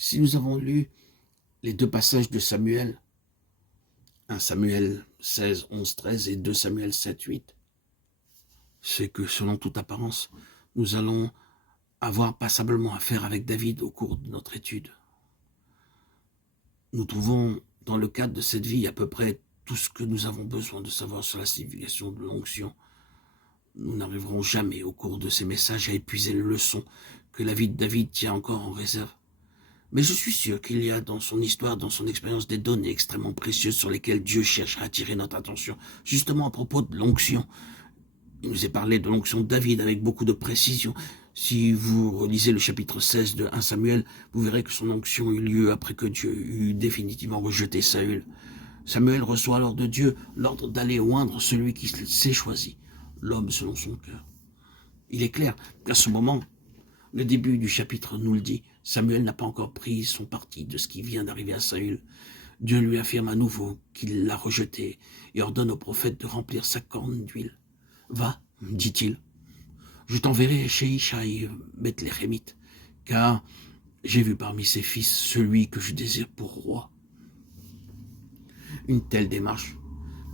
Si nous avons lu les deux passages de Samuel, 1 Samuel 16, 11, 13 et 2 Samuel 7, 8, c'est que selon toute apparence, nous allons avoir passablement affaire avec David au cours de notre étude. Nous trouvons dans le cadre de cette vie à peu près tout ce que nous avons besoin de savoir sur la signification de l'onction. Nous n'arriverons jamais au cours de ces messages à épuiser les leçons que la vie de David tient encore en réserve. Mais je suis sûr qu'il y a dans son histoire, dans son expérience, des données extrêmement précieuses sur lesquelles Dieu cherche à attirer notre attention, justement à propos de l'onction. Il nous est parlé de l'onction de David avec beaucoup de précision. Si vous relisez le chapitre 16 de 1 Samuel, vous verrez que son onction eut lieu après que Dieu eut définitivement rejeté Saül. Samuel reçoit alors de Dieu l'ordre d'aller oindre celui qui s'est choisi, l'homme selon son cœur. Il est clair qu'à ce moment, le début du chapitre nous le dit, Samuel n'a pas encore pris son parti de ce qui vient d'arriver à Saül. Dieu lui affirme à nouveau qu'il l'a rejeté et ordonne au prophète de remplir sa corne d'huile. « Va, dit-il, je t'enverrai chez Ishaï, Bethléemite, car j'ai vu parmi ses fils celui que je désire pour roi. » Une telle démarche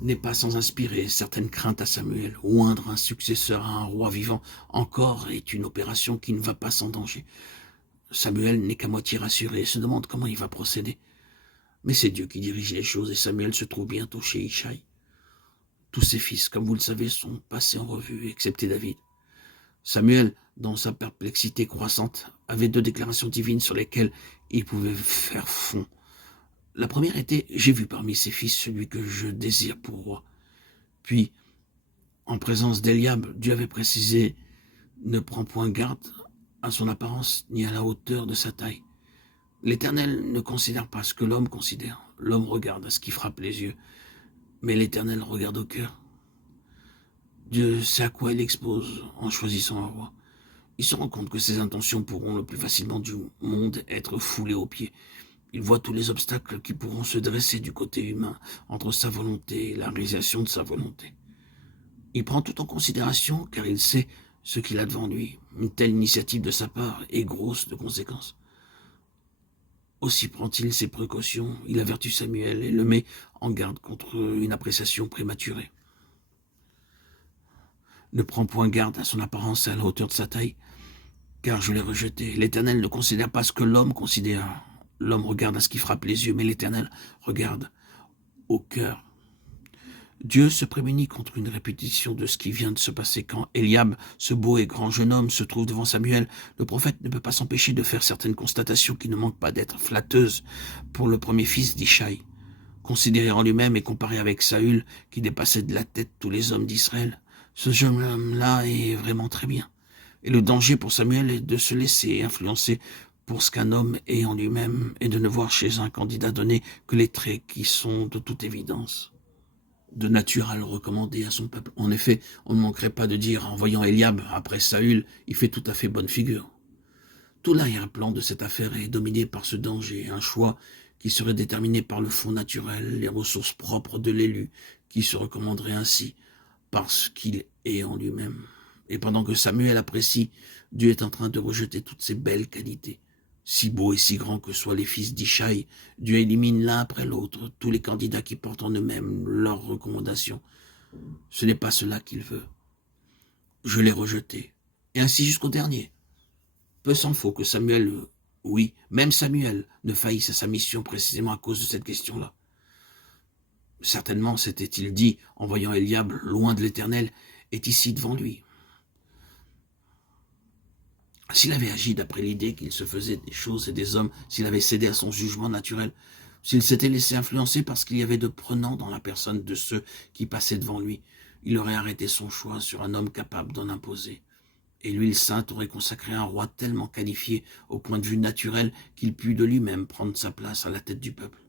n'est pas sans inspirer certaines craintes à Samuel. Oindre un successeur à un roi vivant encore est une opération qui ne va pas sans danger. Samuel n'est qu'à moitié rassuré et se demande comment il va procéder. Mais c'est Dieu qui dirige les choses et Samuel se trouve bientôt chez Ishaï. Tous ses fils, comme vous le savez, sont passés en revue, excepté David. Samuel, dans sa perplexité croissante, avait deux déclarations divines sur lesquelles il pouvait faire fond. La première était « J'ai vu parmi ses fils celui que je désire pour roi ». Puis, en présence d'Eliab, Dieu avait précisé « Ne prends point garde à son apparence ni à la hauteur de sa taille ». L'Éternel ne considère pas ce que l'homme considère. L'homme regarde à ce qui frappe les yeux, mais l'Éternel regarde au cœur. Dieu sait à quoi il expose en choisissant un roi. Il se rend compte que ses intentions pourront le plus facilement du monde être foulées aux pieds. Il voit tous les obstacles qui pourront se dresser du côté humain entre sa volonté et la réalisation de sa volonté. Il prend tout en considération car il sait ce qu'il a devant lui. Une telle initiative de sa part est grosse de conséquences. Aussi prend-il ses précautions, il avertit Samuel et le met en garde contre une appréciation prématurée. Ne prends point garde à son apparence et à la hauteur de sa taille, car je l'ai rejeté. L'Éternel ne considère pas ce que l'homme considère. L'homme regarde à ce qui frappe les yeux, mais l'Éternel regarde au cœur. Dieu se prémunit contre une répétition de ce qui vient de se passer. Quand Eliab, ce beau et grand jeune homme, se trouve devant Samuel, le prophète ne peut pas s'empêcher de faire certaines constatations qui ne manquent pas d'être flatteuses pour le premier fils d'Ishaï. Considéré en lui-même et comparé avec Saül, qui dépassait de la tête tous les hommes d'Israël, ce jeune homme-là est vraiment très bien. Et le danger pour Samuel est de se laisser influencer pour ce qu'un homme est en lui-même et de ne voir chez un candidat donné que les traits qui sont de toute évidence de nature à le recommander à son peuple. En effet, on ne manquerait pas de dire, en voyant Eliab après Saül, il fait tout à fait bonne figure. Tout l'arrière-plan de cette affaire est dominé par ce danger, un choix qui serait déterminé par le fond naturel, les ressources propres de l'élu, qui se recommanderait ainsi, parce qu'il est en lui-même. Et pendant que Samuel apprécie, Dieu est en train de rejeter toutes ces belles qualités. Si beaux et si grands que soient les fils d'Ishaï, Dieu élimine l'un après l'autre tous les candidats qui portent en eux-mêmes leurs recommandations. Ce n'est pas cela qu'il veut. Je l'ai rejeté. Et ainsi jusqu'au dernier. Peu s'en faut que Samuel, oui, même Samuel, ne faillisse à sa mission précisément à cause de cette question-là. Certainement, s'était-il dit, en voyant Eliab, loin de l'Éternel, est ici devant lui. S'il avait agi d'après l'idée qu'il se faisait des choses et des hommes, s'il avait cédé à son jugement naturel, s'il s'était laissé influencer parce qu'il y avait de prenants dans la personne de ceux qui passaient devant lui, il aurait arrêté son choix sur un homme capable d'en imposer. Et l'huile sainte aurait consacré un roi tellement qualifié au point de vue naturel qu'il put de lui-même prendre sa place à la tête du peuple.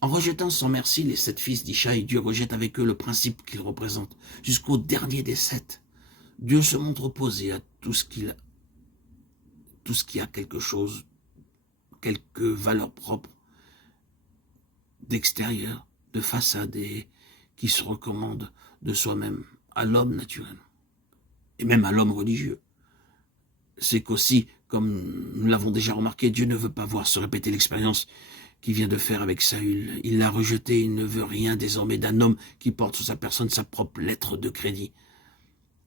En rejetant sans merci les 7 fils d'Ishaï, Dieu rejette avec eux le principe qu'ils représentent. Jusqu'au dernier des 7, Dieu se montre opposé à tout ce qui a quelque chose, quelque valeur propre, d'extérieur, de façade et qui se recommande de soi-même à l'homme naturel et même à l'homme religieux. C'est qu'aussi Comme nous l'avons déjà remarqué, Dieu ne veut pas voir se répéter l'expérience qu'il vient de faire avec Saül. Il l'a rejeté, il ne veut rien désormais d'un homme qui porte sur sa personne sa propre lettre de crédit.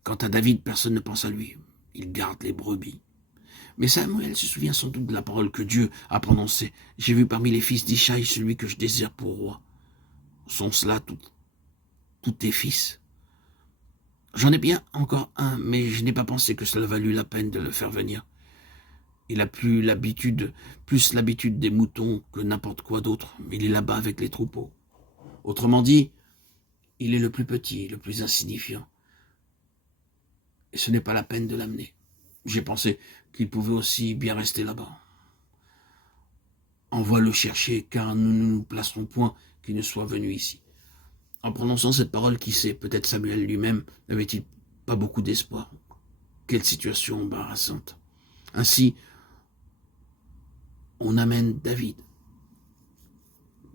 Quant à David, personne ne pense à lui. Il garde les brebis. Mais Samuel se souvient sans doute de la parole que Dieu a prononcée. J'ai vu parmi les fils d'Ishaï celui que je désire pour roi. Sont cela tous tes fils? J'en ai bien encore un, mais je n'ai pas pensé que cela valût la peine de le faire venir. Il a plus l'habitude des moutons que n'importe quoi d'autre, mais il est là-bas avec les troupeaux. Autrement dit, il est le plus petit, le plus insignifiant. Et ce n'est pas la peine de l'amener. J'ai pensé qu'il pouvait aussi bien rester là-bas. Envoie le chercher, car nous ne nous placerons point qu'il ne soit venu ici. En prononçant cette parole, qui sait, peut-être Samuel lui-même n'avait-il pas beaucoup d'espoir. Quelle situation embarrassante. Ainsi, on amène David.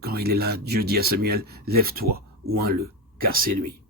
Quand il est là, Dieu dit à Samuel, lève-toi, oins-le, car c'est lui.